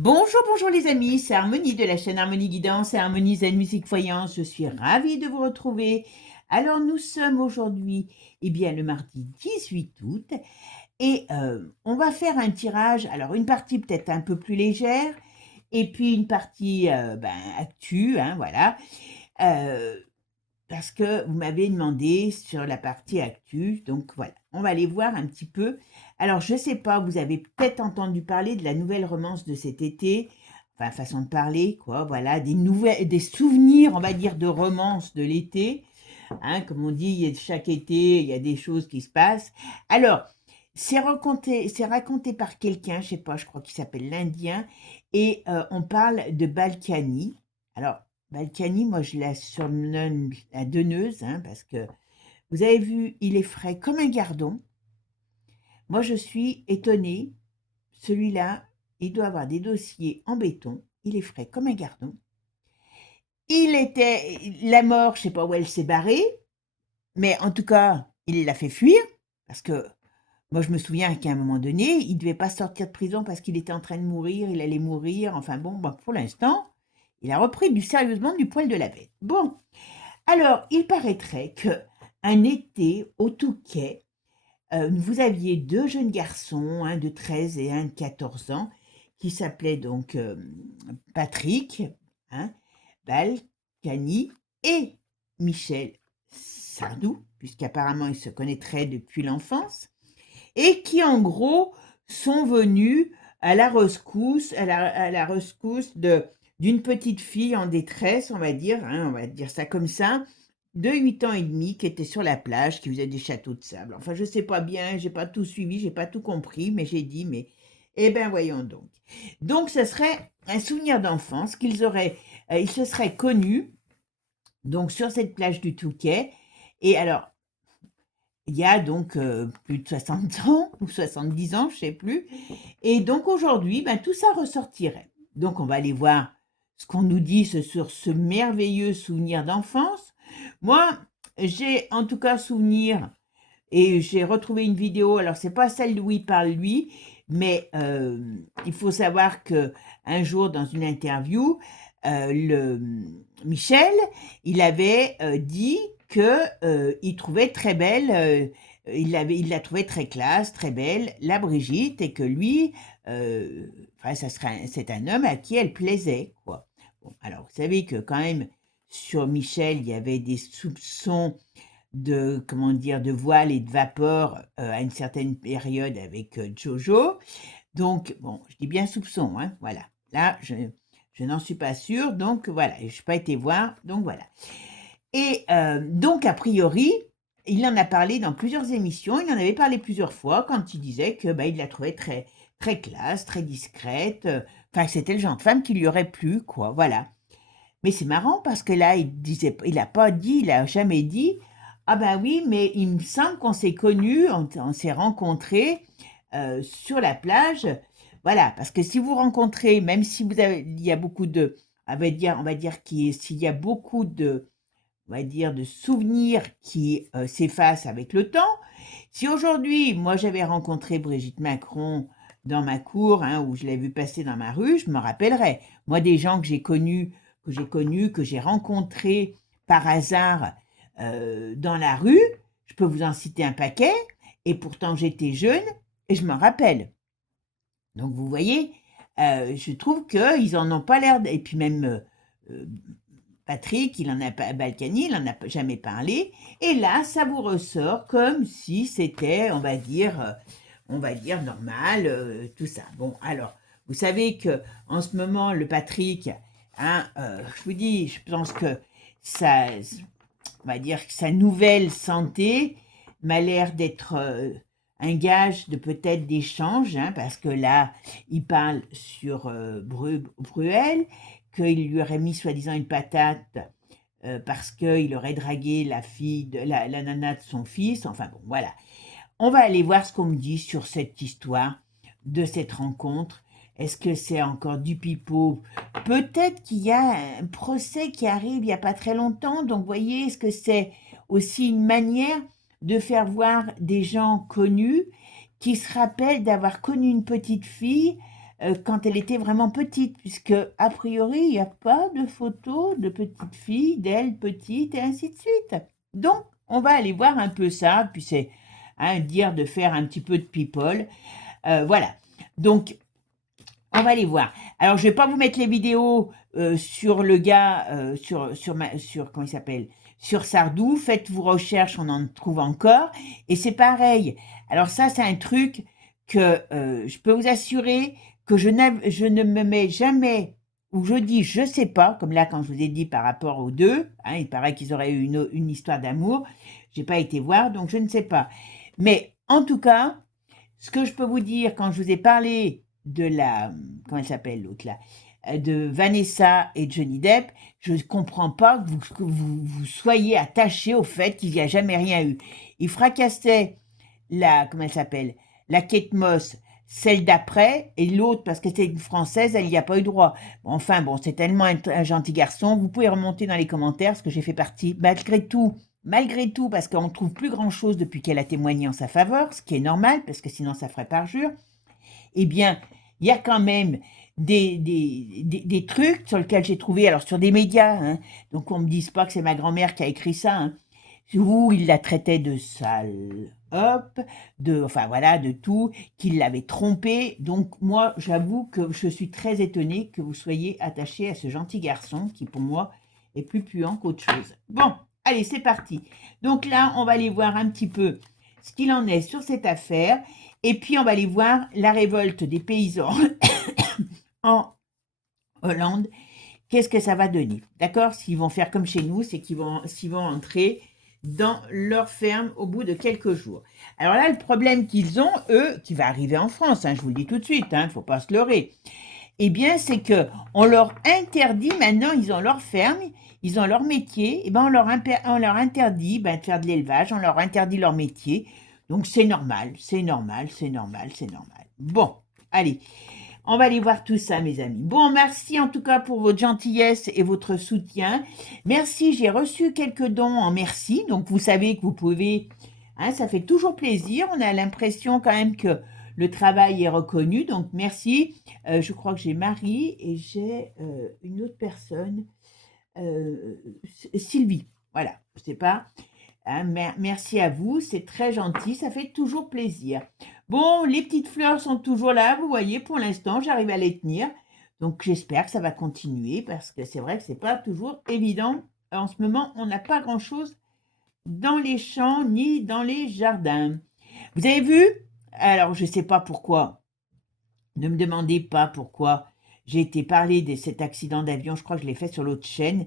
Bonjour, bonjour les amis, c'est Harmonie de la chaîne Harmonie Guidance et Harmonie Zen Musique Voyance. Je suis ravie de vous retrouver. Alors nous sommes aujourd'hui, le mardi 18 août et on va faire un tirage. Alors une partie peut-être un peu plus légère et puis une partie actu, hein, voilà. Euh, Parce que vous m'avez demandé sur la partie actu, donc voilà, on va aller voir un petit peu. Alors, je sais pas, vous avez peut-être entendu parler de la nouvelle romance de cet été, enfin, façon de parler, quoi, voilà, des souvenirs, on va dire, de romance de l'été, hein, comme on dit, chaque été, il y a des choses qui se passent. Alors, c'est raconté par quelqu'un, je sais pas, je crois qu'il s'appelle l'Indien, et on parle de Balkany. Alors, Balkany, moi je la surnomme la donneuse, hein, parce que vous avez vu, il est frais comme un gardon. Moi je suis étonnée, celui-là, il doit avoir des dossiers en béton, il est frais comme un gardon. La mort, je sais pas où elle s'est barrée, mais en tout cas, il l'a fait fuir, parce que moi je me souviens qu'à un moment donné, il ne devait pas sortir de prison parce qu'il était en train de mourir, il allait mourir, enfin bon, pour l'instant, il a repris sérieusement du poil de la bête. Bon, alors, il paraîtrait que un été au Touquet, vous aviez deux jeunes garçons, un de 13 et un de 14 ans, qui s'appelaient donc Patrick, hein, Balkany et Michel Sardou, puisqu'apparemment ils se connaîtraient depuis l'enfance, et qui en gros sont venus à la rescousse d'une petite fille en détresse, on va dire ça comme ça, de 8 ans et demi, qui était sur la plage, qui faisait des châteaux de sable. Enfin, je sais pas bien, j'ai pas tout suivi, j'ai pas tout compris, mais j'ai dit, mais, eh ben, voyons donc. Donc, ce serait un souvenir d'enfance ils se seraient connus, donc, sur cette plage du Touquet. Et alors, il y a donc plus de 60 ans, ou 70 ans, je sais plus. Et donc aujourd'hui, tout ça ressortirait. Donc on va aller voir ce qu'on nous dit sur ce merveilleux souvenir d'enfance. Moi, j'ai en tout cas souvenir, et j'ai retrouvé une vidéo, alors c'est pas celle où il parle lui, mais il faut savoir que un jour dans une interview, Michel, il avait dit que il trouvait très belle, il la trouvait très classe, très belle, la Brigitte, et que lui, enfin, c'est un homme à qui elle plaisait, quoi. Bon, alors vous savez que quand même sur Michel, il y avait des soupçons de, comment dire, de voile et de vapeur à une certaine période avec Jojo. Donc, bon, je dis bien soupçon, hein, voilà. Là, je n'en suis pas sûre, donc voilà, je n'ai pas été voir, donc voilà. Et donc, a priori, il en a parlé dans plusieurs émissions, il en avait parlé plusieurs fois quand il disait que il la trouvait très, très classe, très discrète, enfin, que c'était le genre de femme qui lui aurait plu, quoi, voilà. Mais c'est marrant parce que là, il a pas dit, il a jamais dit, ah ben oui, mais il me semble qu'on s'est connus, on s'est rencontrés sur la plage. Voilà, parce que si vous rencontrez, même si il y a beaucoup de, on va dire s'il y a beaucoup de, on va dire, de souvenirs qui s'effacent avec le temps. Si aujourd'hui, moi j'avais rencontré Brigitte Macron dans ma cour, hein, ou je l'ai vu passer dans ma rue, je me rappellerais. Moi, des gens que j'ai rencontrés par hasard dans la rue, je peux vous en citer un paquet, et pourtant j'étais jeune et je m'en rappelle. Donc vous voyez, je trouve qu'ils en ont pas l'air. Et puis même Patrick, il en a pas, Balkany, il en a jamais parlé. Et là, ça vous ressort comme si c'était, on va dire normal, tout ça. Bon, alors, vous savez que en ce moment, le Patrick, hein, je vous dis, je pense que ça, on va dire que sa nouvelle santé m'a l'air d'être un gage de peut-être d'échange, hein, parce que là, il parle sur Bruel, qu'il lui aurait mis soi-disant une patate parce qu'il aurait dragué la fille, la nana de son fils. Enfin bon, voilà. On va aller voir ce qu'on me dit sur cette histoire de cette rencontre. Est-ce que c'est encore du pipeau? Peut-être qu'il y a un procès qui arrive il n'y a pas très longtemps. Donc, voyez, est-ce que c'est aussi une manière de faire voir des gens connus qui se rappellent d'avoir connu une petite fille quand elle était vraiment petite, puisque a priori, il n'y a pas de photo de petite fille, d'elle petite, et ainsi de suite. Donc, on va aller voir un peu ça, puis c'est dire de faire un petit peu de people. Voilà. Donc, on va aller voir. Alors, je vais pas vous mettre les vidéos sur le gars, sur comment il s'appelle, sur Sardou. Faites vos recherches, on en trouve encore. Et c'est pareil. Alors ça, c'est un truc que je peux vous assurer que je ne me mets jamais, ou je dis je sais pas, comme là quand je vous ai dit par rapport aux deux, hein, il paraît qu'ils auraient eu une histoire d'amour. J'ai pas été voir, donc je ne sais pas. Mais en tout cas, ce que je peux vous dire, quand je vous ai parlé de la, comment elle s'appelle l'autre là, de Vanessa et Johnny Depp, je ne comprends pas que vous soyez attachés au fait qu'il n'y a jamais rien eu. Il fracassait la, comment elle s'appelle, la Kate Moss, celle d'après, et l'autre, parce que c'était une Française, elle n'y a pas eu droit. Enfin bon, c'est tellement un gentil garçon, vous pouvez remonter dans les commentaires, parce que j'ai fait partie, malgré tout, parce qu'on ne trouve plus grand-chose depuis qu'elle a témoigné en sa faveur, ce qui est normal, parce que sinon ça ferait parjure, eh bien, il y a quand même des trucs sur lesquels j'ai trouvé, alors sur des médias, hein, donc on ne me dise pas que c'est ma grand-mère qui a écrit ça, hein, où il la traitait de sale, hop, enfin voilà, de tout, qu'il l'avait trompée. Donc moi, j'avoue que je suis très étonnée que vous soyez attaché à ce gentil garçon qui, pour moi, est plus puant qu'autre chose. Bon, allez, c'est parti. Donc là, on va aller voir un petit peu ce qu'il en est sur cette affaire. Et puis, on va aller voir la révolte des paysans en Hollande. Qu'est-ce que ça va donner? D'accord? S'ils vont faire comme chez nous, c'est s'ils vont entrer dans leur ferme au bout de quelques jours. Alors là, le problème qu'ils ont, eux, qui va arriver en France, hein, je vous le dis tout de suite, il ne faut pas se leurrer, eh bien, c'est que on leur interdit, maintenant, ils ont leur ferme, ils ont leur métier, et ben on leur interdit de faire de l'élevage, on leur interdit leur métier. Donc c'est normal, c'est normal, c'est normal, c'est normal. Bon, allez, on va aller voir tout ça, mes amis. Bon, merci en tout cas pour votre gentillesse et votre soutien. Merci, j'ai reçu quelques dons en merci, donc vous savez que vous pouvez, hein, ça fait toujours plaisir. On a l'impression quand même que le travail est reconnu, donc merci. Je crois que j'ai Marie et j'ai une autre personne, euh, Sylvie. Voilà, je sais pas. Hein, merci à vous, c'est très gentil, ça fait toujours plaisir. Bon, les petites fleurs sont toujours là, vous voyez, pour l'instant, j'arrive à les tenir. Donc j'espère que ça va continuer parce que c'est vrai que c'est pas toujours évident. En ce moment, on n'a pas grand-chose dans les champs ni dans les jardins. Vous avez vu? Alors, je ne sais pas pourquoi. Ne me demandez pas pourquoi j'ai été parler de cet accident d'avion. Je crois que je l'ai fait sur l'autre chaîne.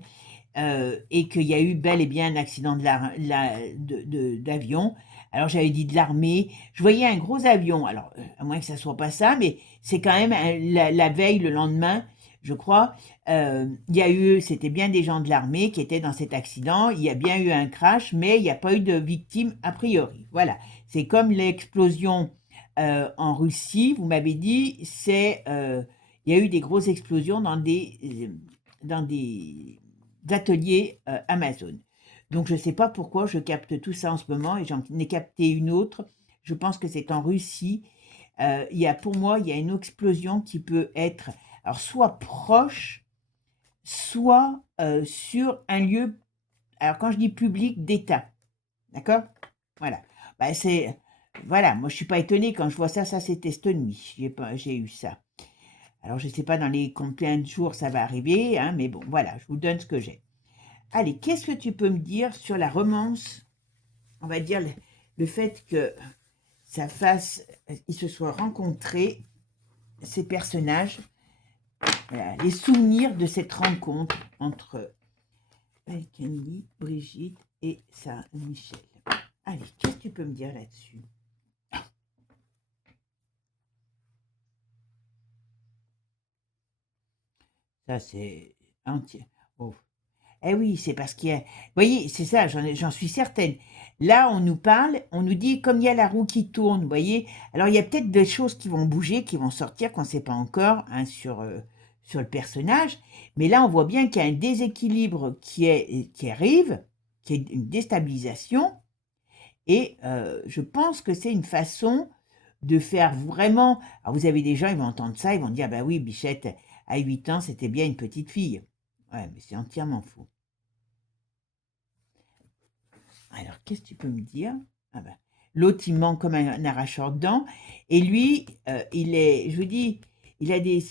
Et qu'il y a eu bel et bien un accident d'avion. Alors j'avais dit de l'armée. Je voyais un gros avion. Alors, à moins que ça soit pas ça, mais c'est quand même la veille, le lendemain, je crois. Il y a eu, c'était bien des gens de l'armée qui étaient dans cet accident. Il y a bien eu un crash, mais il n'y a pas eu de victimes a priori. Voilà. C'est comme l'explosion en Russie. Vous m'avez dit, il y a eu des grosses explosions dans des ateliers Amazon. Donc je ne sais pas pourquoi je capte tout ça en ce moment et j'en ai capté une autre. Je pense que c'est en Russie. Pour moi, il y a une explosion qui peut être alors soit proche, soit sur un lieu, alors quand je dis public, d'État. D'accord? Voilà. Voilà, moi je ne suis pas étonnée quand je vois ça, c'était cette nuit. J'ai eu ça. Alors je ne sais pas dans les combien de jours ça va arriver, hein, mais bon, voilà, je vous donne ce que j'ai. Allez, qu'est-ce que tu peux me dire sur la romance? On va dire le fait que ils se soient rencontrés, ces personnages, voilà, les souvenirs de cette rencontre entre Candy, Brigitte et Sarah Michel. Allez, qu'est-ce que tu peux me dire là-dessus? Ça, c'est entier. Oh. Eh oui, c'est parce qu'il y a... Vous voyez, c'est ça, j'en suis certaine. Là, on nous parle, on nous dit, comme il y a la roue qui tourne, vous voyez, alors il y a peut-être des choses qui vont bouger, qui vont sortir, qu'on ne sait pas encore, hein, sur le personnage. Mais là, on voit bien qu'il y a un déséquilibre qui arrive, qui est une déstabilisation. Et je pense que c'est une façon de faire vraiment. Alors vous avez des gens, ils vont entendre ça, ils vont dire, bah oui, Bichette, à 8 ans, c'était bien une petite fille. Ouais, mais c'est entièrement faux. Alors, qu'est-ce que tu peux me dire? Ah ben, l'autre, il ment comme un arracheur de dents. Et lui, je vous dis, il a des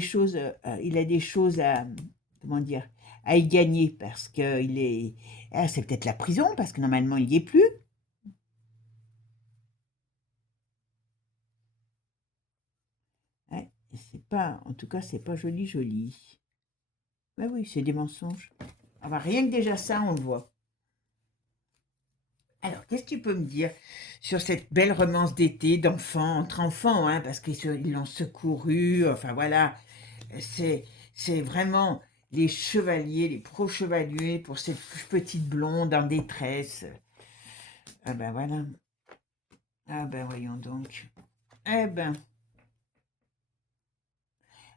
choses à, comment dire, à y gagner parce que c'est peut-être la prison parce que normalement il n'y est plus. Ouais, et c'est pas, en tout cas, c'est pas joli, joli. Ben oui, c'est des mensonges. Ah ben, rien que déjà ça, on le voit. Alors, qu'est-ce que tu peux me dire sur cette belle romance d'été d'enfants, entre enfants, hein, parce qu'ils l'ont secouru, enfin voilà, c'est, c'est vraiment les chevaliers, les pro-chevaliers pour cette petite blonde en détresse. Ah ben voilà, ah ben voyons donc. Eh ben,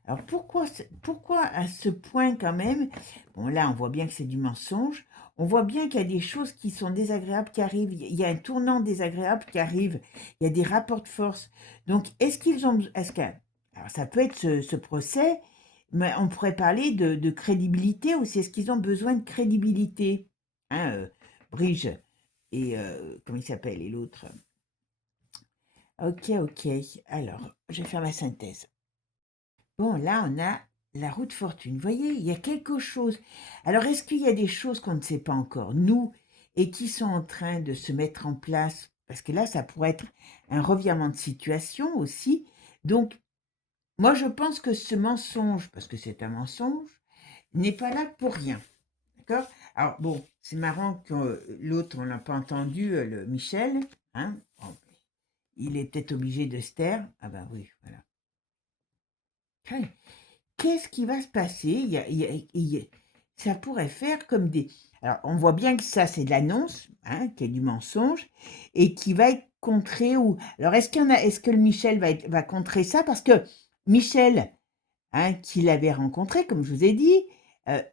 alors pourquoi à ce point quand même, bon là on voit bien que c'est du mensonge, on voit bien qu'il y a des choses qui sont désagréables qui arrivent, il y a un tournant désagréable qui arrive, il y a des rapports de force. Donc alors ça peut être ce procès, mais on pourrait parler de crédibilité aussi, est-ce qu'ils ont besoin de crédibilité? Hein, Brige et comment il s'appelle et l'autre? Ok, ok, alors je vais faire ma synthèse. Bon, là, on a la roue de fortune. Vous voyez, il y a quelque chose. Alors, est-ce qu'il y a des choses qu'on ne sait pas encore, nous, et qui sont en train de se mettre en place? Parce que là, ça pourrait être un revirement de situation aussi. Donc, moi, je pense que ce mensonge, parce que c'est un mensonge, n'est pas là pour rien. D'accord? Alors, bon, c'est marrant que l'autre, on l'a pas entendu, le Michel. Hein? Bon, il est peut-être obligé de se taire. Ah ben oui, voilà. Ouais. Qu'est-ce qui va se passer? Ça pourrait faire comme des... Alors, on voit bien que ça, c'est de l'annonce, hein, qui est du mensonge, et qui va être contré ou... Alors, est-ce que le Michel va contrer ça? Parce que Michel, hein, qui l'avait rencontré, comme je vous ai dit,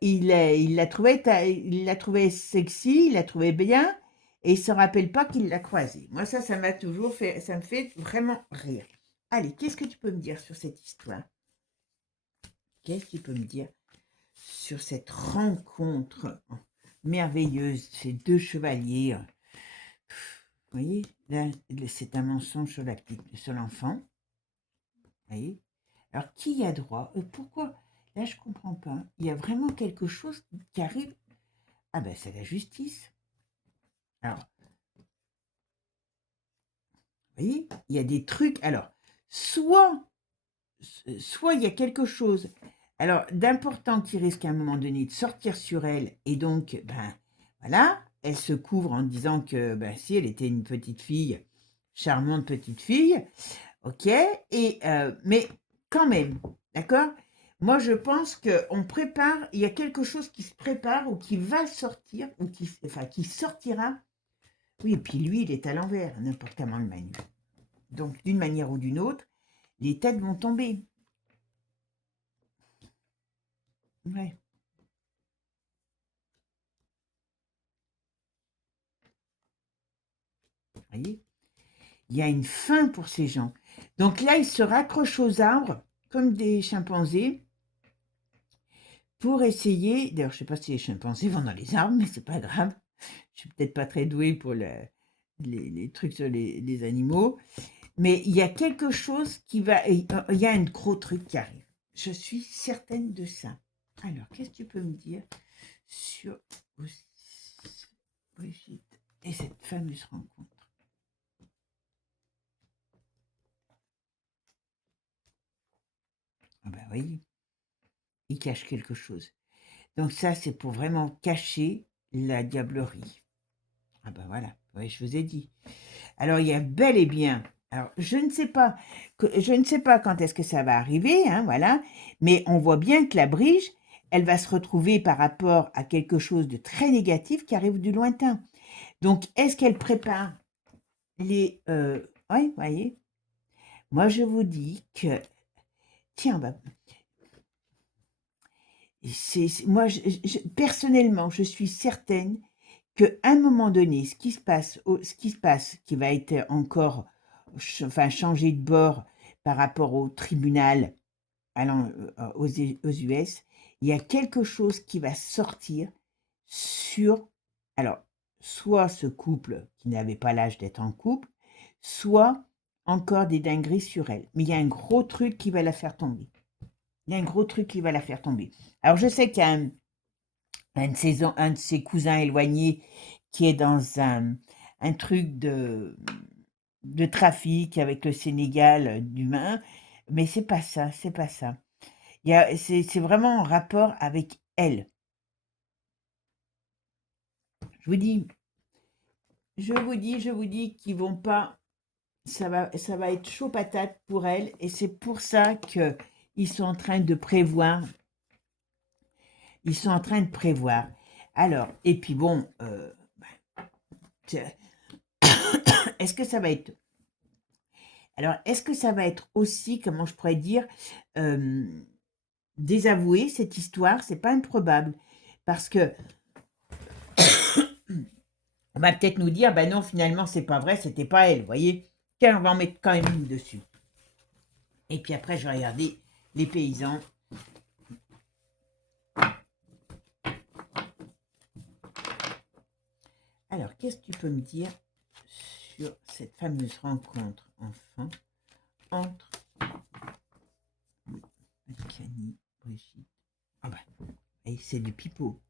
il l'a trouvé sexy, il l'a trouvé bien, et il se rappelle pas qu'il l'a croisé. Moi, ça m'a toujours fait... Ça me fait vraiment rire. Allez, qu'est-ce que tu peux me dire sur cette histoire? Qu'est-ce que tu peux me dire sur cette rencontre merveilleuse, ces deux chevaliers? Vous voyez, là, c'est un mensonge sur l'enfant. Vous voyez? Alors, qui y a droit? Pourquoi? Là, je comprends pas. Il y a vraiment quelque chose qui arrive. Ah ben, c'est la justice. Alors, vous voyez, il y a des trucs. Alors, soit, soit il y a quelque chose alors d'important qui risque à un moment donné de sortir sur elle, et donc, ben, voilà, elle se couvre en disant que, ben, si, elle était une petite fille, charmante petite fille, ok, mais quand même, d'accord? Moi, je pense qu'on prépare, il y a quelque chose qui se prépare ou qui va sortir, ou enfin, qui sortira. Oui, et puis lui, il est à l'envers, n'importe comment le manie. Donc, d'une manière ou d'une autre, les têtes vont tomber. Ouais, vous voyez? Il y a une fin pour ces gens. Donc là, ils se raccrochent aux arbres comme des chimpanzés pour essayer. D'ailleurs, je ne sais pas si les chimpanzés vont dans les arbres, mais c'est pas grave. Je suis peut-être pas très douée pour les trucs sur les animaux. Mais il y a quelque chose qui va. Il y a un gros truc qui arrive. Je suis certaine de ça. Alors, qu'est-ce que tu peux me dire sur Brigitte et cette fameuse rencontre? Ah ben oui, il cache quelque chose. Donc ça, c'est pour vraiment cacher la diablerie. Ah ben voilà, oui, je vous ai dit. Alors il y a bel et bien, alors je ne sais pas quand est-ce que ça va arriver, hein, voilà, mais on voit bien que la brige, elle va se retrouver par rapport à quelque chose de très négatif qui arrive du lointain. Donc est-ce qu'elle prépare les... Oui, vous voyez, moi je vous dis que... Tiens, bah, moi, personnellement, je suis certaine qu'à un moment donné, ce qui se passe, qui va être encore enfin changer de bord par rapport au tribunal allant, aux US, il y a quelque chose qui va sortir sur alors, soit ce couple qui n'avait pas l'âge d'être en couple, soit encore des dingueries sur elle. Mais il y a un gros truc qui va la faire tomber. Il y a un gros truc qui va la faire tomber. Alors je sais qu'il y a un de ses cousins éloignés qui est dans un truc de trafic avec le Sénégal, d'humains, mais c'est pas ça, c'est pas ça. C'est vraiment en rapport avec elle. Je vous dis, je vous dis qu'ils vont pas, ça va être chaud patate pour elle, et c'est pour ça que ils sont en train de prévoir. Ils sont en train de prévoir. Alors, et puis bon, est-ce que ça va être, alors, est-ce que ça va être aussi, comment je pourrais dire, désavoué cette histoire? C'est pas improbable, parce que on va peut-être nous dire, bah non, finalement, c'est pas vrai, c'était pas elle, vous voyez? Tiens, on va en mettre quand même une dessus. Et puis après, je vais regarder les paysans. Alors, qu'est-ce que tu peux me dire sur cette fameuse rencontre, enfin, entre Balkany, Brigitte? Ah bah, et c'est du pipeau.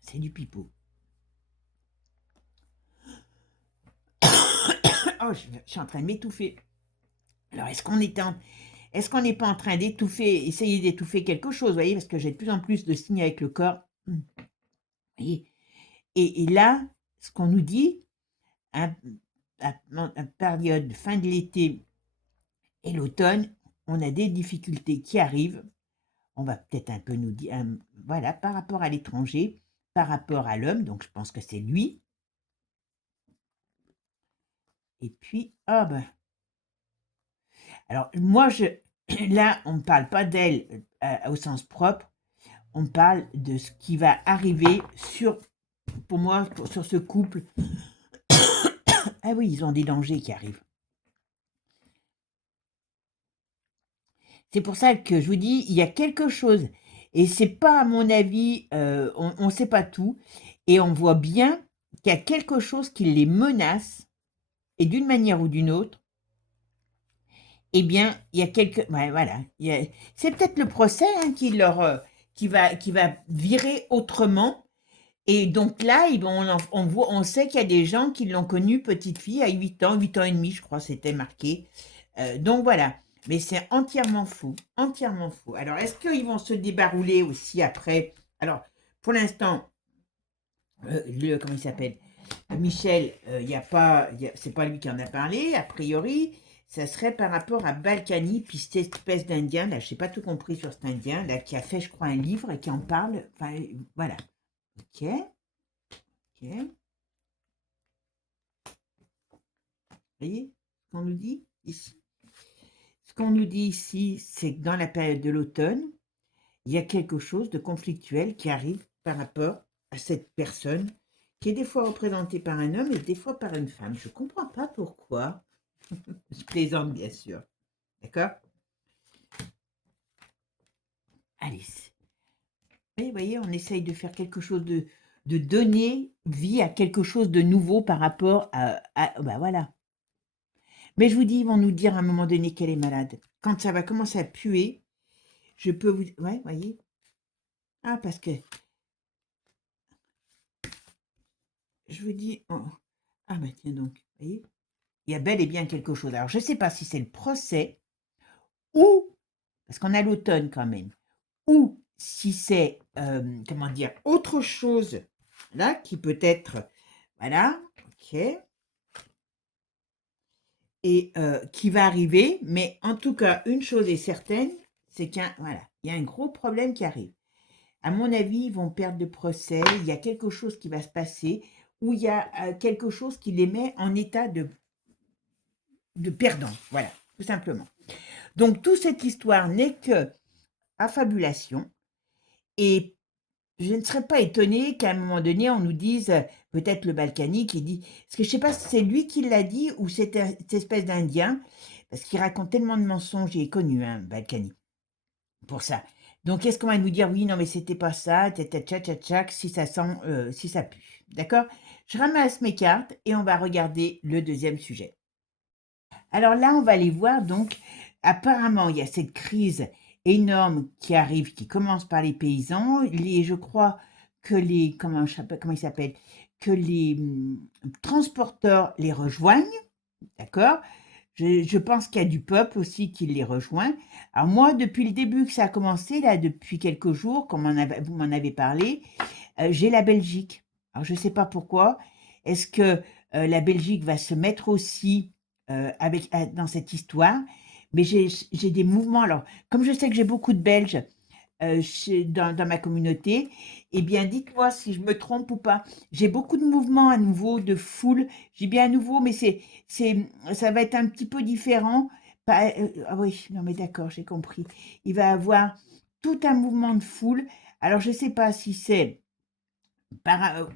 C'est du pipeau. Oh, je suis en train de m'étouffer. Alors, est-ce qu'on n'est pas en train d'étouffer, essayer d'étouffer quelque chose, vous voyez, parce que j'ai de plus en plus de signes avec le corps. Et, et là, ce qu'on nous dit, à période fin de l'été et l'automne, on a des difficultés qui arrivent. On va peut-être un peu nous dire, voilà, par rapport à l'étranger, par rapport à l'homme, donc je pense que c'est lui. Et puis, ah ben, alors moi, là, on ne parle pas d'elle au sens propre, on parle de ce qui va arriver pour moi, sur ce couple. Ah oui, ils ont des dangers qui arrivent. C'est pour ça que je vous dis, il y a quelque chose, et c'est pas, à mon avis, on ne sait pas tout, et on voit bien qu'il y a quelque chose qui les menace, et d'une manière ou d'une autre, eh bien, il y a ouais, voilà, c'est peut-être le procès, hein, qui va virer autrement. Et donc là, on sait qu'il y a des gens qui l'ont connue petite fille à 8 ans et demi, je crois, c'était marqué. Donc voilà, mais c'est entièrement faux, entièrement faux. Alors, est-ce qu'ils vont se débarouler aussi après? Alors, pour l'instant, comment il s'appelle? Michel, c'est pas lui qui en a parlé, a priori. Ça serait par rapport à Balkany, puis cette espèce d'Indien, là, je n'ai pas tout compris sur cet Indien, là, qui a fait, je crois, un livre et qui en parle. Enfin, voilà. Ok, ok. Vous voyez ce qu'on nous dit ici? Ce qu'on nous dit ici, c'est que dans la période de l'automne, il y a quelque chose de conflictuel qui arrive par rapport à cette personne qui est des fois représentée par un homme et des fois par une femme. Je ne comprends pas pourquoi. Je plaisante, bien sûr. D'accord? Allez. Vous voyez, on essaye de faire quelque chose de donner vie à quelque chose de nouveau par rapport bah voilà. Mais je vous dis, ils vont nous dire à un moment donné qu'elle est malade. Quand ça va commencer à puer, je peux vous... Ouais, voyez? Ah, parce que je vous dis... Ah, bah tiens donc, vous voyez? Il y a bel et bien quelque chose. Alors, je ne sais pas si c'est le procès ou... Parce qu'on a l'automne quand même. Ou si c'est, comment dire, autre chose, là, qui peut être... Voilà, ok. Et qui va arriver, mais en tout cas, une chose est certaine, c'est voilà, il y a un gros problème qui arrive. À mon avis, ils vont perdre le procès, il y a quelque chose qui va se passer, ou il y a quelque chose qui les met en état de perdant, voilà, tout simplement. Donc, toute cette histoire n'est que affabulation, et je ne serais pas étonnée qu'à un moment donné, on nous dise, peut-être le Balkany qui dit parce que je sais pas si c'est lui qui l'a dit ou cette espèce d'Indien, parce qu'il raconte tellement de mensonges, il est connu, hein, Balkany, pour ça. Donc est-ce qu'on va nous dire: «Oui, non, mais c'était pas ça, tcha si ça sent, si ça pue». D'accord? Je ramasse mes cartes et on va regarder le deuxième sujet. Alors là, on va aller voir donc, apparemment, il y a cette crise énorme qui arrive, qui commence par les paysans. Je crois que comment ils s'appellent? Que les transporteurs les rejoignent, d'accord? Je pense qu'il y a du peuple aussi qui les rejoint. Alors moi, depuis le début que ça a commencé, là, depuis quelques jours, comme vous m'en avez parlé, j'ai la Belgique. Alors je ne sais pas pourquoi. Est-ce que la Belgique va se mettre aussi dans cette histoire? Mais j'ai des mouvements. Alors, comme je sais que j'ai beaucoup de Belges dans ma communauté, eh bien, dites-moi si je me trompe ou pas. J'ai beaucoup de mouvements à nouveau, de foule. J'ai bien à nouveau, mais ça va être un petit peu différent. Ah oui, non mais d'accord, j'ai compris. Il va y avoir tout un mouvement de foule. Alors, je ne sais pas si c'est par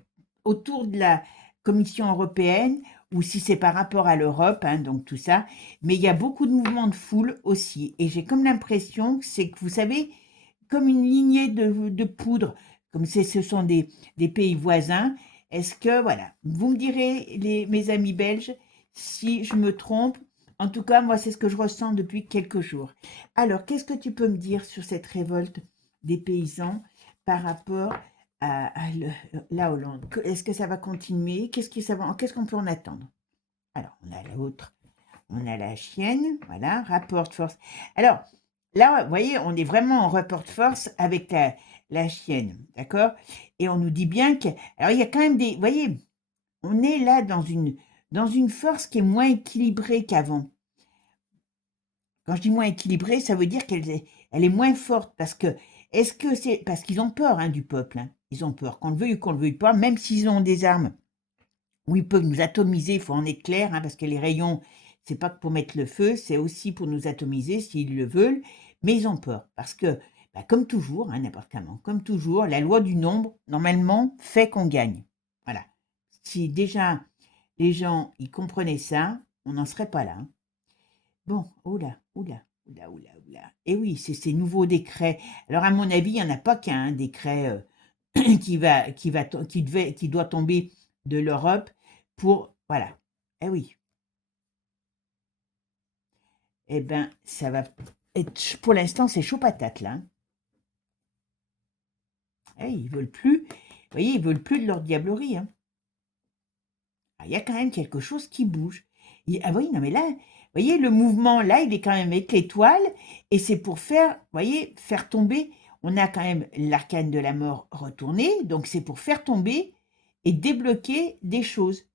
autour de la Commission européenne ou si c'est par rapport à l'Europe, hein, donc tout ça. Mais il y a beaucoup de mouvements de foule aussi. Et j'ai comme l'impression que c'est que, vous savez, comme une lignée de poudre, comme ce sont des pays voisins. Est-ce que, voilà, vous me direz, mes amis belges, si je me trompe. En tout cas, moi, c'est ce que je ressens depuis quelques jours. Alors, qu'est-ce que tu peux me dire sur cette révolte des paysans par rapport la Hollande? Est-ce que ça va continuer? Qu'est-ce qu'on peut en attendre? Alors, on a l'autre, on a la chienne, voilà, rapport de force. Alors, là, vous voyez, on est vraiment en rapport de force avec la chienne, d'accord? Et on nous dit bien que... Alors, il y a quand même vous voyez, on est là dans une force qui est moins équilibrée qu'avant. Quand je dis moins équilibrée, ça veut dire elle est moins forte parce que, est-ce que c'est parce qu'ils ont peur, hein, du peuple, hein. Ils ont peur, qu'on le veuille ou qu'on le veuille pas, même s'ils ont des armes où ils peuvent nous atomiser, il faut en être clair, hein, parce que les rayons, c'est pas que pour mettre le feu, c'est aussi pour nous atomiser s'ils le veulent, mais ils ont peur parce que, bah, comme toujours, hein, n'importe comment, comme toujours, la loi du nombre, normalement, fait qu'on gagne. Voilà. Si déjà les gens, ils comprenaient ça, on n'en serait pas là, hein. Bon, oula, oula, oula, oula, oula. Et oui, c'est ces nouveaux décrets. Alors, à mon avis, il n'y en a pas qu'un décret qui doit tomber de l'Europe pour, voilà. Eh oui, eh ben, ça va être, pour l'instant, c'est chaud patate, là, hein. Eh, ils veulent plus, vous voyez, ils veulent plus de leur diablerie, hein. Ah, il y a quand même quelque chose qui bouge. Ah oui, non, mais là, vous voyez, le mouvement, là, il est quand même avec l'étoile, et c'est pour faire, vous voyez, faire tomber. On a quand même l'arcane de la mort retourné, donc c'est pour faire tomber et débloquer des choses.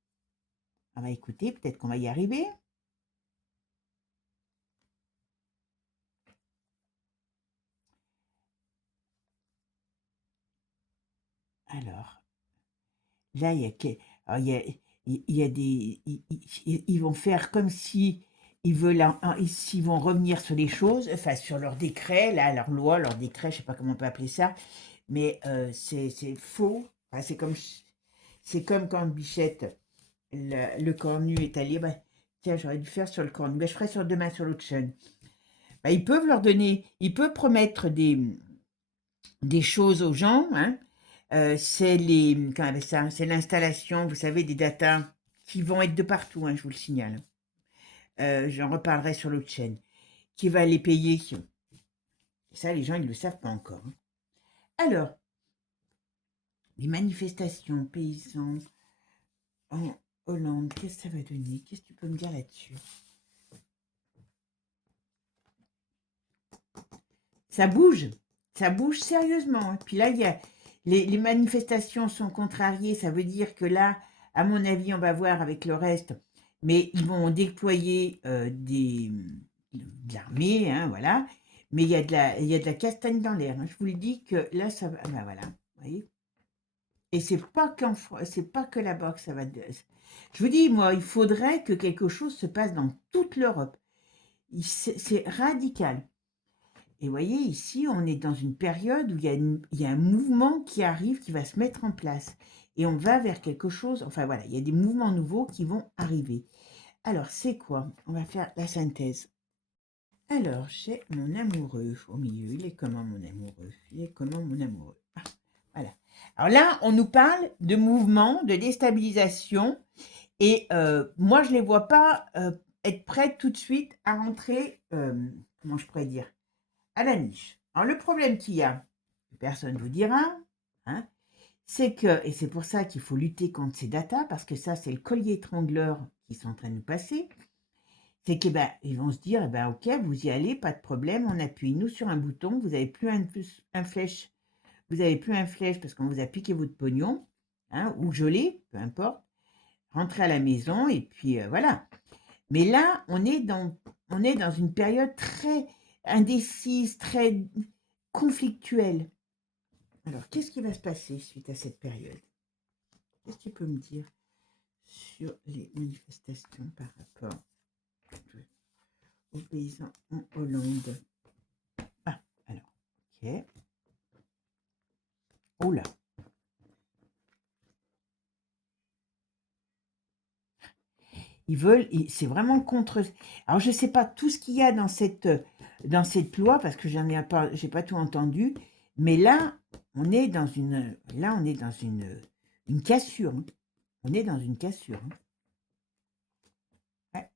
Ah bah écoutez, peut-être qu'on va y arriver. Alors, là, alors, il y a ils vont faire comme si ils veulent, s'ils vont revenir sur les choses, enfin sur leur décret, là, leur loi, leur décret, je sais pas comment on peut appeler ça, mais c'est faux. Enfin, c'est comme quand Bichette, le cornu est allé, bah, tiens, j'aurais dû faire sur le cornu, mais je ferai demain sur l'autre chaîne. Bah, ils peuvent leur donner, ils peuvent promettre des choses aux gens, hein. Comment on appelle ça? C'est l'installation, vous savez, des datas qui vont être de partout, hein, je vous le signale. J'en reparlerai sur l'autre chaîne. Qui va les payer? Ça, les gens, ils ne le savent pas encore, hein. Alors, les manifestations paysans en Hollande, qu'est-ce que ça va donner? Qu'est-ce que tu peux me dire là-dessus? Ça bouge sérieusement, hein. Puis là, les manifestations sont contrariées, ça veut dire que là, à mon avis, on va voir avec le reste, mais ils vont déployer de l'armée, hein, voilà. Mais il y a de la castagne dans l'air, hein. Je vous le dis que là, ça va, ben voilà, vous voyez. Et c'est pas que là-bas que ça va. Je vous dis, moi, il faudrait que quelque chose se passe dans toute l'Europe. C'est radical. Et vous voyez, ici, on est dans une période où il y a un mouvement qui arrive, qui va se mettre en place. Et on va vers quelque chose, enfin voilà, il y a des mouvements nouveaux qui vont arriver. Alors, c'est quoi? On va faire la synthèse. Alors, j'ai mon amoureux au milieu. Il est comment mon amoureux? Il est comment mon amoureux? Ah, voilà. Alors là, on nous parle de mouvement, de déstabilisation. Et moi, je ne les vois pas être prêts tout de suite à rentrer, comment je pourrais dire, à la niche. Alors, le problème qu'il y a, que personne ne vous dira, hein, c'est que, et c'est pour ça qu'il faut lutter contre ces datas, parce que ça, c'est le collier étrangleur qui sont en train de nous passer, c'est qu'ils ben, ils vont se dire, eh ben, ok, vous y allez, pas de problème, on appuie nous sur un bouton, vous n'avez plus un flèche, vous avez plus un flèche parce qu'on vous a piqué votre pognon, hein, ou gelé, peu importe, rentrez à la maison et puis voilà. Mais là, on est dans une période très indécise, très conflictuelle. Alors, qu'est-ce qui va se passer suite à cette période? Qu'est-ce que tu peux me dire sur les manifestations par rapport aux paysans en Hollande? Ah, alors, ok. Oh là, ils veulent, c'est vraiment contre. Alors, je ne sais pas tout ce qu'il y a dans cette loi, parce que j'ai pas tout entendu, mais là, on est dans une cassure, hein. On est dans une cassure, hein. Ouais.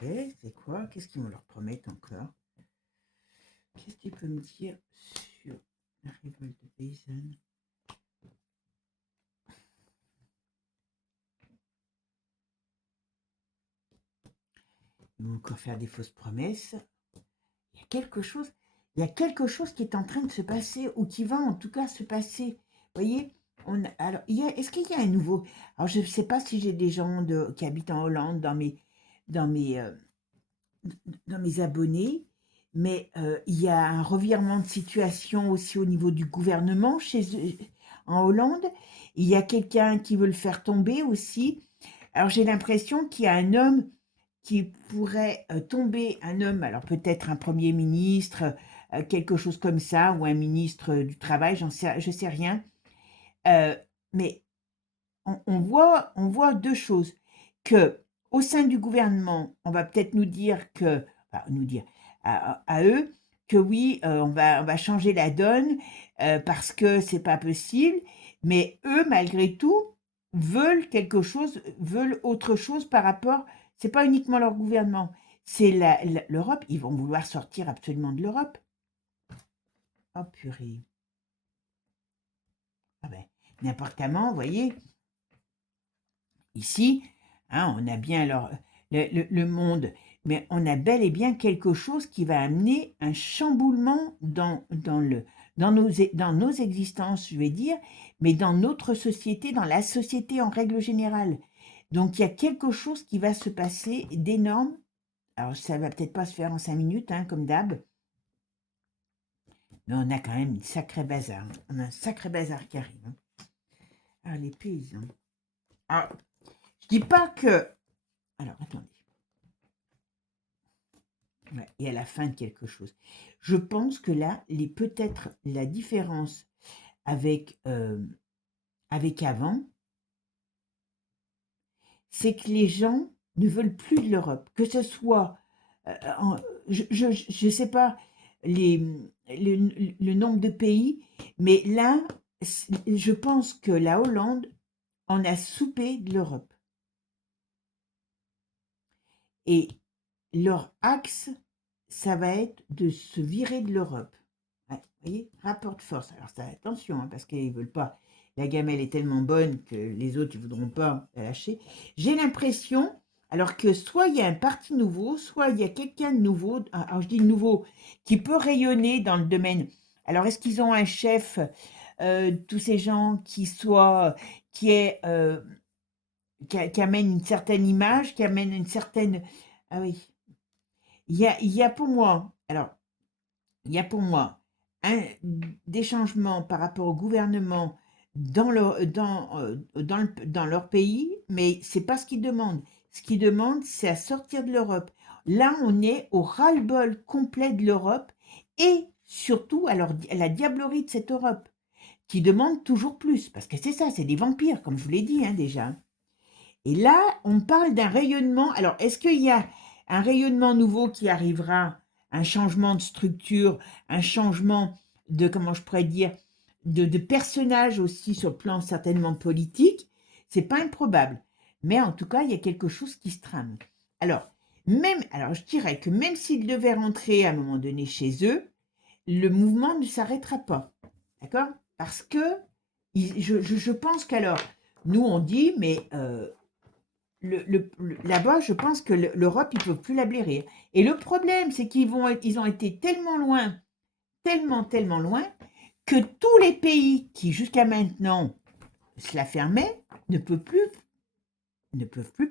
Ok, c'est quoi? Qu'est-ce qu'ils vont leur promettre encore? Qu'est-ce que tu peux me dire sur la révolte paysanne? Ils vont encore faire des fausses promesses. Il y a quelque chose, il y a quelque chose qui est en train de se passer, ou qui va en tout cas se passer. Vous voyez, alors, est-ce qu'il y a un nouveau? Alors, je ne sais pas si j'ai des gens qui habitent en Hollande dans mes, euh, dans mes abonnés, mais il y a un revirement de situation aussi au niveau du gouvernement chez eux, en Hollande. Il y a quelqu'un qui veut le faire tomber aussi. Alors, j'ai l'impression qu'il y a un homme qui pourrait tomber, un homme, alors peut-être un premier ministre, quelque chose comme ça, ou un ministre du travail, je sais rien. Mais on voit deux choses. Que au sein du gouvernement, on va peut-être nous dire que, enfin, nous dire à eux, que oui, on va changer la donne parce que c'est pas possible. Mais eux, malgré tout, veulent quelque chose, veulent autre chose par rapport. C'est pas uniquement leur gouvernement, c'est l'Europe. Ils vont vouloir sortir absolument de l'Europe. Oh purée. Ah ben, n'importe comment, vous voyez. Ici, hein, on a bien le monde, mais on a bel et bien quelque chose qui va amener un chamboulement dans nos existences, je vais dire, mais dans notre société, dans la société en règle générale. Donc il y a quelque chose qui va se passer d'énorme. Alors ça va peut-être pas se faire en 5 minutes, hein, comme d'hab, mais on a quand même une sacrée bazar, hein. On a un sacré bazar qui arrive, hein. Ah, les paysans. Alors, je dis pas que. Alors, attendez. Ouais, et à la fin de quelque chose. Je pense que là, peut-être la différence avec, avec avant, c'est que les gens ne veulent plus de l'Europe. Que ce soit, je sais pas les, le nombre de pays, mais là, je pense que la Hollande en a soupé de l'Europe. Et leur axe, ça va être de se virer de l'Europe. Ouais, vous voyez, rapport de force. Alors ça, attention, hein, parce qu'ils ne veulent pas. La gamelle est tellement bonne que les autres ne voudront pas la lâcher. J'ai l'impression, alors que soit il y a un parti nouveau, soit il y a quelqu'un de nouveau, alors je dis nouveau, qui peut rayonner dans le domaine. Alors est-ce qu'ils ont un chef, tous ces gens qui est, qui amène une certaine image, qui amène une certaine. Ah oui, il y a pour moi, alors, il y a pour moi des changements par rapport au gouvernement dans leur pays, mais c'est pas ce qu'ils demandent. ce qu'ils demandent, c'est à sortir de l'Europe. Là, on est au ras-le-bol complet de l'Europe et surtout à la diablerie de cette Europe, qui demande toujours plus, parce que c'est ça, c'est des vampires, comme je vous l'ai dit hein, déjà. Et là, on parle d'un rayonnement. Alors, est-ce qu'il y a un rayonnement nouveau qui arrivera, un changement de structure, un changement de, comment je pourrais dire, de personnage aussi sur le plan certainement politique? C'est pas improbable. Mais en tout cas, il y a quelque chose qui se trame. Alors, alors je dirais que même s'ils devaient rentrer à un moment donné chez eux, le mouvement ne s'arrêtera pas. D'accord? Parce que je pense qu'alors, nous on dit, mais là-bas, je pense que l'Europe, ils ne peuvent plus la blairer. Et le problème, c'est ils ont été tellement loin, tellement loin, que tous les pays qui, jusqu'à maintenant, se la fermaient, ne peuvent plus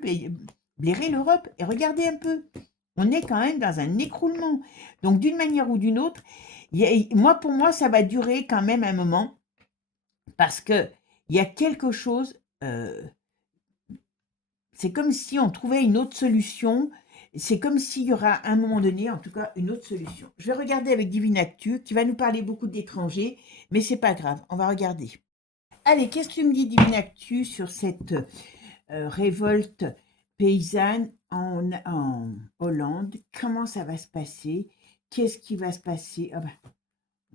blairer l'Europe. Et regardez un peu, on est quand même dans un écroulement. Donc, d'une manière ou d'une autre, pour moi, ça va durer quand même un moment, parce qu'il y a quelque chose... c'est comme si on trouvait une autre solution. C'est comme s'il y aura à un moment donné, en tout cas, une autre solution. Je vais regarder avec Divine Actu, qui va nous parler beaucoup d'étrangers, mais c'est pas grave, on va regarder. Allez, qu'est-ce que tu me dis, Divine Actu, sur cette révolte paysanne en Hollande? Comment ça va se passer? Qu'est-ce qui va se passer? Ah bah,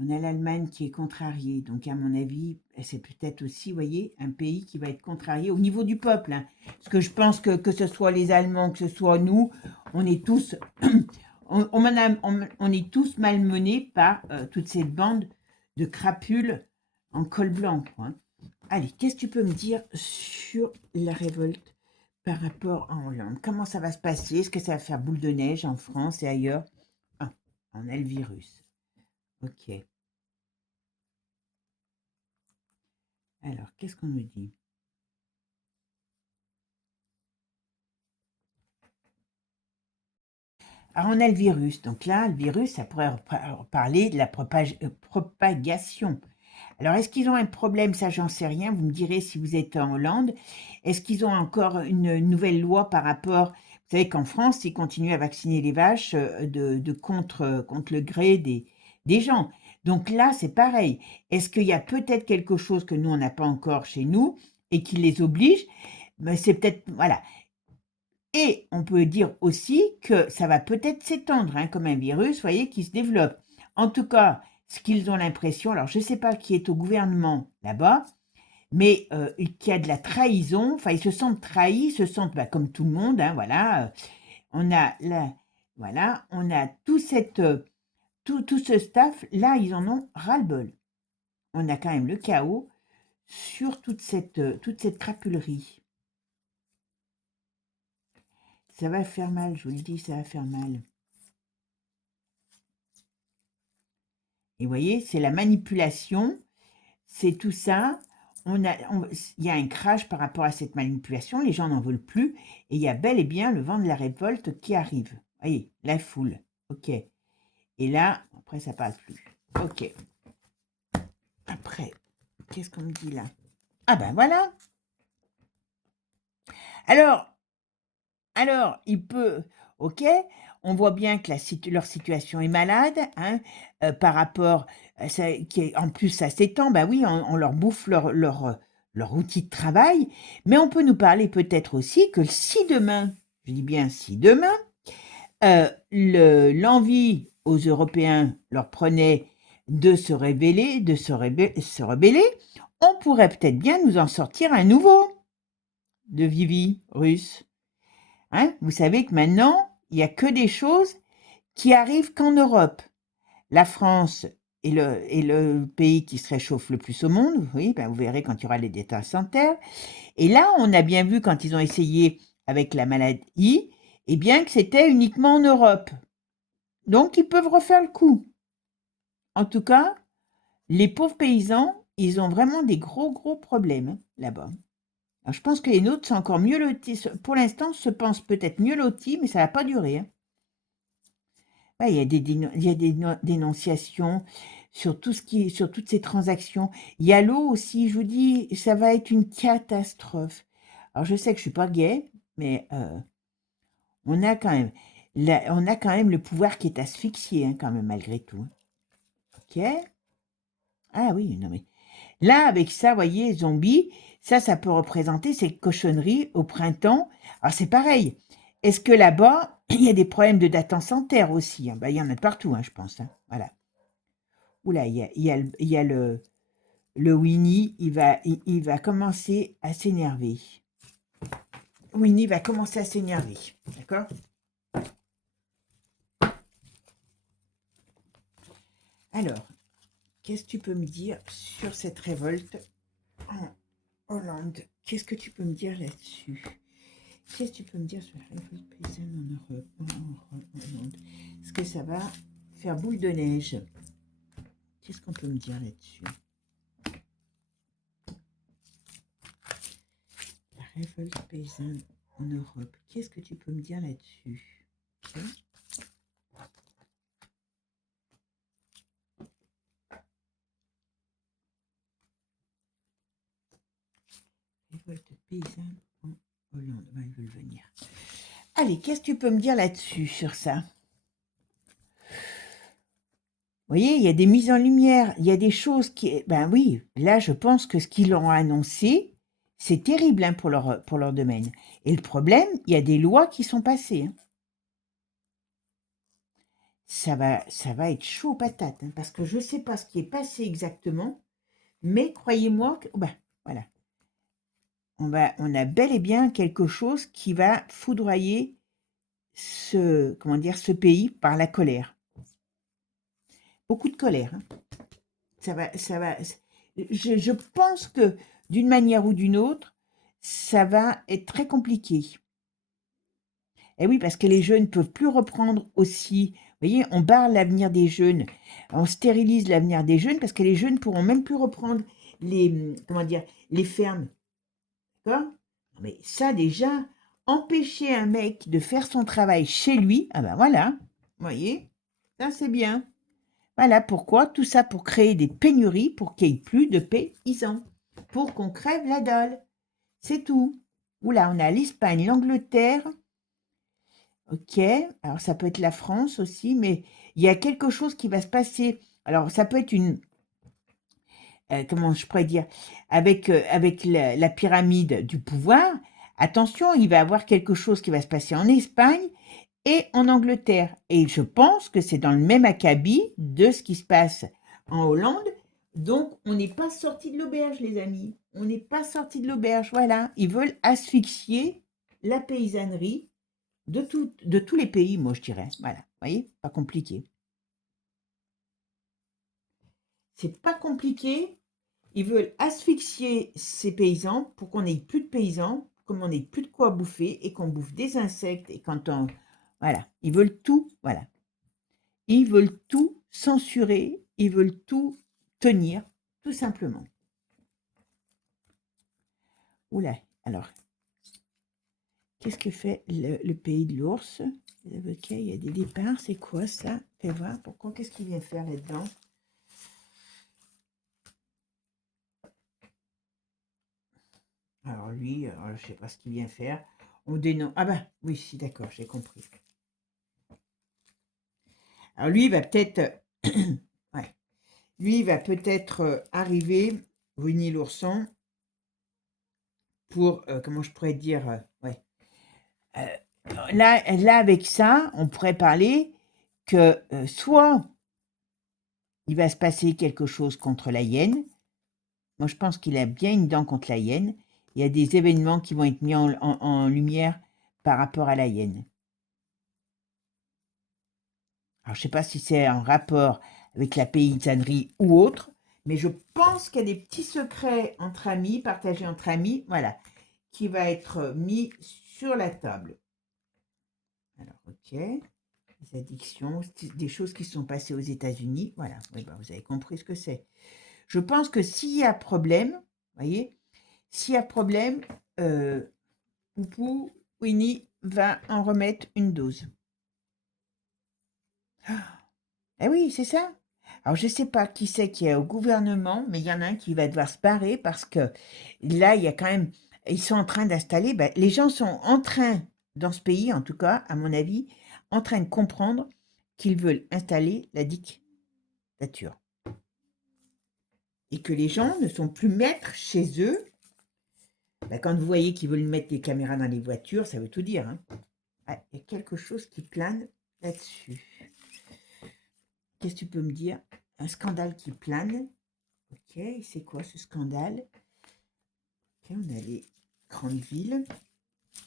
on a l'Allemagne qui est contrariée, donc à mon avis, c'est peut-être aussi, vous voyez, un pays qui va être contrarié au niveau du peuple. Hein. Parce que je pense que ce soit les Allemands, que ce soit nous, on est tous, on est tous malmenés par toute cette bande de crapules en col blanc. Quoi, hein. Allez, qu'est-ce que tu peux me dire sur la révolte par rapport à Hollande? Comment ça va se passer? Est-ce que ça va faire boule de neige en France et ailleurs? Ah, on a le virus. Ok. Alors, qu'est-ce qu'on nous dit? Alors, on a le virus. Donc là, le virus, ça pourrait parler de la propagation. Alors, est-ce qu'ils ont un problème? Ça, j'en sais rien. Vous me direz si vous êtes en Hollande. Est-ce qu'ils ont encore une nouvelle loi par rapport... Vous savez qu'en France, ils continuent à vacciner les vaches contre le gré des gens. Donc là, c'est pareil. Est-ce qu'il y a peut-être quelque chose que nous, on n'a pas encore chez nous et qui les oblige? Ben, c'est peut-être... Voilà. Et on peut dire aussi que ça va peut-être s'étendre, hein, comme un virus, vous voyez, qui se développe. En tout cas, ce qu'ils ont l'impression, alors je ne sais pas qui est au gouvernement là-bas, mais qu'il y a de la trahison, enfin ils se sentent trahis, ils se sentent comme tout le monde, hein, voilà. On a voilà, on a tout ce staff, là ils en ont ras-le-bol. On a quand même le chaos sur toute cette crapulerie. Ça va faire mal, je vous le dis, ça va faire mal. Et vous voyez, c'est la manipulation, c'est tout ça. Il y a un crash par rapport à cette manipulation, les gens n'en veulent plus, et il y a bel et bien le vent de la révolte qui arrive. Vous voyez, la foule, ok. Et là, après, ça parle plus. Ok. Après, qu'est-ce qu'on me dit là? Ah ben voilà. Alors, il peut, ok, on voit bien que leur situation est malade, hein, par rapport, en plus ça s'étend, bah oui, on leur bouffe leur outil de travail, mais on peut nous parler peut-être aussi que si demain, je dis bien si demain, l'envie aux Européens leur prenait de se rébeller, se rebeller, on pourrait peut-être bien nous en sortir un nouveau de Vivi russe. Hein, vous savez que maintenant, il n'y a que des choses qui arrivent qu'en Europe. La France est le pays qui se réchauffe le plus au monde, oui, ben vous verrez quand il y aura les détails sanitaires. Et là, on a bien vu quand ils ont essayé avec la maladie, eh bien que c'était uniquement en Europe. Donc, ils peuvent refaire le coup. En tout cas, les pauvres paysans, ils ont vraiment des gros problèmes hein, là-bas. Alors, je pense que les nôtres sont encore mieux lotis. Pour l'instant, se pensent peut-être mieux lotis, mais ça ne va pas durer. Hein. Ouais, il y a des dénonciations sur sur toutes ces transactions. Il y a l'eau aussi, je vous dis, ça va être une catastrophe. Alors, je sais que je suis pas gay, mais On a quand même, on a quand même le pouvoir qui est asphyxié, hein, quand même, malgré tout. Hein. Ok? Ah oui, non mais... Là, avec ça, voyez, zombie, ça peut représenter ces cochonneries au printemps. Alors, c'est pareil. Est-ce que là-bas, il y a des problèmes de datance en terre aussi? Hein? Ben, il y en a de partout, hein, je pense. Hein. Voilà. Oula, il y a le Winnie, il va commencer à s'énerver. Winnie va commencer à s'énerver. D'accord? Alors, qu'est-ce que tu peux me dire sur cette révolte en Hollande? Qu'est-ce que tu peux me dire là-dessus? Qu'est-ce que tu peux me dire sur la révolte paysanne en Europe, en Hollande? Est-ce que ça va faire boule de neige? Qu'est-ce qu'on peut me dire là-dessus? La révolte paysanne en Europe. Qu'est-ce que tu peux me dire là-dessus? Okay. Révolte paysanne en Hollande. Ben, ils veulent venir. Allez, qu'est-ce que tu peux me dire là-dessus, sur ça? Vous voyez, il y a des mises en lumière, il y a des choses qui... Ben oui, là, je pense que ce qu'ils ont annoncé, c'est terrible hein, pour leur domaine. Et le problème, il y a des lois qui sont passées. Hein. Ça va être chaud patate, hein, parce que je ne sais pas ce qui est passé exactement, mais croyez-moi que... Ben, voilà. On a bel et bien quelque chose qui va foudroyer ce pays par la colère. Beaucoup de colère. Hein. Ça va. Je pense que d'une manière ou d'une autre, ça va être très compliqué. Et oui, parce que les jeunes ne peuvent plus reprendre aussi. Vous voyez, on barre l'avenir des jeunes, on stérilise l'avenir des jeunes parce que les jeunes ne pourront même plus reprendre les fermes. D'accord? Mais ça, déjà, empêcher un mec de faire son travail chez lui, ah ben voilà, vous voyez, ça c'est bien. Voilà pourquoi, tout ça pour créer des pénuries, pour qu'il n'y ait plus de paysans, pour qu'on crève la dalle. C'est tout. Oula, on a l'Espagne, l'Angleterre. Ok, alors ça peut être la France aussi, mais il y a quelque chose qui va se passer. Alors ça peut être comment je pourrais dire, avec la pyramide du pouvoir. Attention, il va y avoir quelque chose qui va se passer en Espagne et en Angleterre. Et je pense que c'est dans le même acabit de ce qui se passe en Hollande. Donc, on n'est pas sorti de l'auberge, les amis. On n'est pas sorti de l'auberge, voilà. Ils veulent asphyxier la paysannerie de tous les pays, moi, je dirais. Voilà, vous voyez, pas compliqué. C'est pas compliqué. Ils veulent asphyxier ces paysans pour qu'on n'ait plus de paysans, comme on n'ait plus de quoi bouffer et qu'on bouffe des insectes. Et quand on... Voilà, ils veulent tout, voilà. Ils veulent tout censurer, ils veulent tout tenir, tout simplement. Oula, alors, qu'est-ce que fait le pays de l'ours? Les avocats, il y a des départs, c'est quoi ça? Fais voir, pourquoi, qu'est-ce qu'il vient faire là-dedans? Alors lui, je ne sais pas ce qu'il vient faire. On dénonce... Ah ben, oui, si, d'accord, j'ai compris. Alors lui, il va peut-être... ouais. Lui, il va peut-être arriver, Winnie l'ourson, pour, comment je pourrais dire, ouais. Là, avec ça, on pourrait parler que soit il va se passer quelque chose contre la hyène. Moi, je pense qu'il a bien une dent contre la hyène. Il y a des événements qui vont être mis en lumière par rapport à la hyène. Alors, je ne sais pas si c'est en rapport avec la paysannerie ou autre, mais je pense qu'il y a des petits secrets entre amis, partagés entre amis, voilà, qui va être mis sur la table. Alors, ok, les addictions, des choses qui sont passées aux États-Unis, voilà, oui, ben, vous avez compris ce que c'est. Je pense que s'il y a problème, vous voyez, s'il y a problème, Poupou, Winnie va en remettre une dose. Eh oui, c'est ça. Alors, je ne sais pas qui c'est qui est au gouvernement, mais il y en a un qui va devoir se barrer parce que là, il y a quand même... Ils sont en train d'installer... Ben, les gens sont en train dans ce pays, en tout cas, à mon avis, en train de comprendre qu'ils veulent installer la dictature. Et que les gens ne sont plus maîtres chez eux. Ben, quand vous voyez qu'ils veulent mettre des caméras dans les voitures, ça veut tout dire. Hein. Ah, il y a quelque chose qui plane là-dessus. Qu'est-ce que tu peux me dire? Un scandale qui plane. Ok, c'est quoi ce scandale? Ok, on a les grandes villes.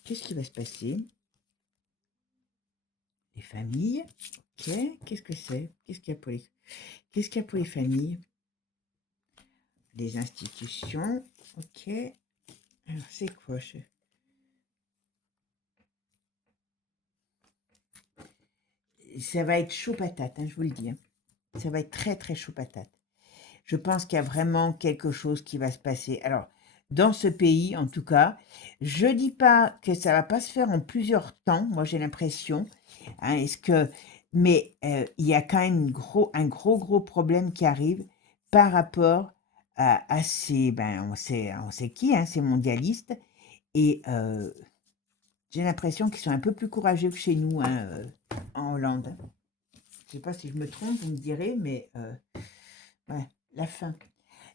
Qu'est-ce qui va se passer? Les familles. Ok, qu'est-ce que c'est? Qu'est-ce qu'il y a pour les familles? Les institutions. Ok. Alors, c'est quoi? Ça va être chaud patate, hein, je vous le dis. Hein. Ça va être très, très chaud patate. Je pense qu'il y a vraiment quelque chose qui va se passer. Alors, dans ce pays, en tout cas, je dis pas que ça va pas se faire en plusieurs temps. Moi, j'ai l'impression. Hein, mais il y a quand même un gros problème qui arrive par rapport à ces, ben, on sait qui, hein, ces mondialistes. Et j'ai l'impression qu'ils sont un peu plus courageux que chez nous, hein, en Hollande. Je sais pas si je me trompe, vous me direz, mais ouais, la fin.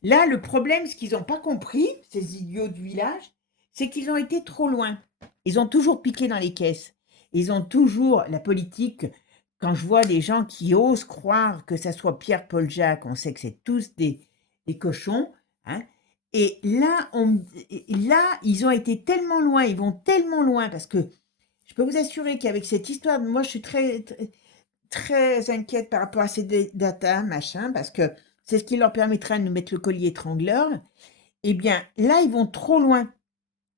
Là, le problème, ce qu'ils n'ont pas compris, ces idiots du village, c'est qu'ils ont été trop loin. Ils ont toujours piqué dans les caisses. Ils ont toujours la politique. Quand je vois des gens qui osent croire que ça soit Pierre-Paul Jacques, on sait que c'est tous des cochons. Hein. Et là, ils ont été tellement loin, ils vont tellement loin, parce que je peux vous assurer qu'avec cette histoire, moi, je suis très inquiète par rapport à ces data, machin, parce que c'est ce qui leur permettra de nous mettre le collier étrangleur. Eh bien, là, ils vont trop loin.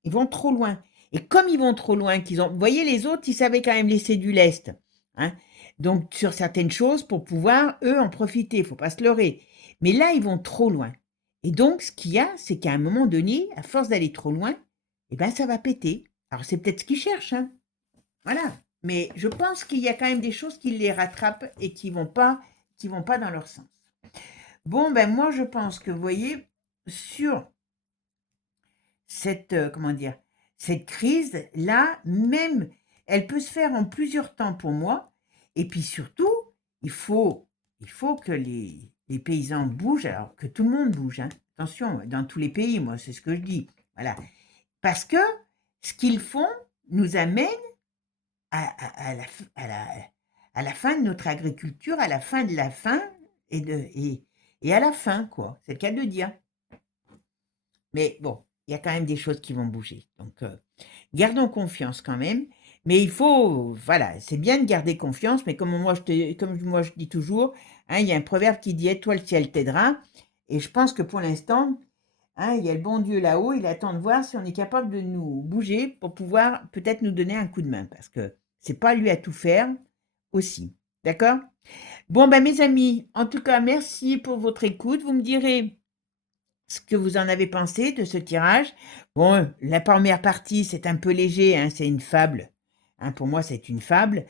Ils vont trop loin. Et comme ils vont trop loin, vous voyez, les autres, ils savaient quand même laisser du lest. Hein. Donc, sur certaines choses, pour pouvoir, eux, en profiter. Il ne faut pas se leurrer. Mais là, ils vont trop loin. Et donc, ce qu'il y a, c'est qu'à un moment donné, à force d'aller trop loin, eh ben, ça va péter. Alors, c'est peut-être ce qu'ils cherchent. Hein. Voilà. Mais je pense qu'il y a quand même des choses qui les rattrapent et qui vont pas dans leur sens. Bon, ben moi, je pense que, vous voyez, sur cette, cette crise-là, même, elle peut se faire en plusieurs temps pour moi. Et puis surtout, il faut que les paysans bougent, alors que tout le monde bouge. Hein. Attention, dans tous les pays, moi, c'est ce que je dis. Voilà. Parce que ce qu'ils font nous amène à la fin de notre agriculture, à la fin de la faim et à la fin, quoi. C'est le cas de le dire. Mais bon, il y a quand même des choses qui vont bouger. Donc, gardons confiance quand même. Mais il faut, voilà, c'est bien de garder confiance, mais comme moi je dis toujours, hein, il y a un proverbe qui dit « Aide-toi, le ciel t'aidera ». Et je pense que pour l'instant, hein, il y a le bon Dieu là-haut, il attend de voir si on est capable de nous bouger pour pouvoir peut-être nous donner un coup de main, parce que c'est pas lui à tout faire aussi. D'accord? Bon, ben mes amis, en tout cas, merci pour votre écoute. Vous me direz ce que vous en avez pensé de ce tirage. Bon, la première partie, c'est un peu léger, hein, c'est une fable. Hein, pour moi, c'est une fable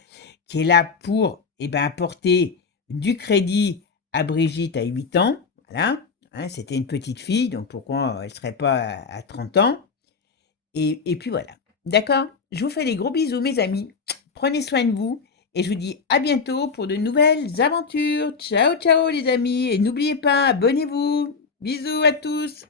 qui est là pour apporter du crédit à Brigitte à 8 ans. Voilà. Hein, c'était une petite fille, donc pourquoi elle ne serait pas à 30 ans? Et puis voilà. D'accord? Je vous fais des gros bisous, mes amis. Prenez soin de vous. Et je vous dis à bientôt pour de nouvelles aventures. Ciao, ciao, les amis. Et n'oubliez pas, abonnez-vous. Bisous à tous.